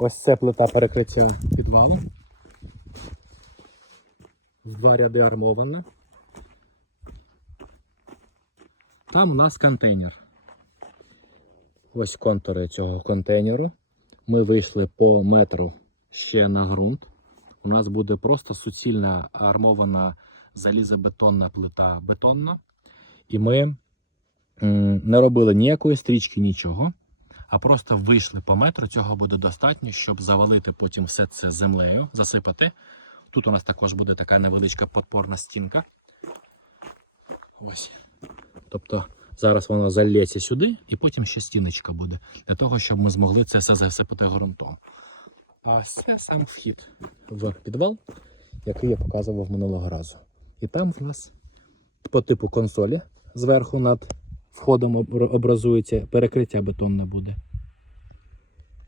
Ось це плита перекриття підвалу. Два ряди армована. Там у нас контейнер. Ось контури цього контейнеру. Ми вийшли по метру ще на ґрунт. У нас буде просто суцільна армована залізобетонна плита бетонна. І ми не робили ніякої стрічки, нічого. А просто вийшли по метру. Цього буде достатньо, щоб завалити потім все це землею, засипати. Тут у нас також буде така невеличка подпорна стінка. Ось. Тобто зараз воно залється сюди, і потім ще стіночка буде, для того, щоб ми змогли це все засипати ґрунтом. А це сам вхід в підвал, який я показував минулого разу. І там в нас по типу консолі зверху над входом обр- образується перекриття бетонне буде.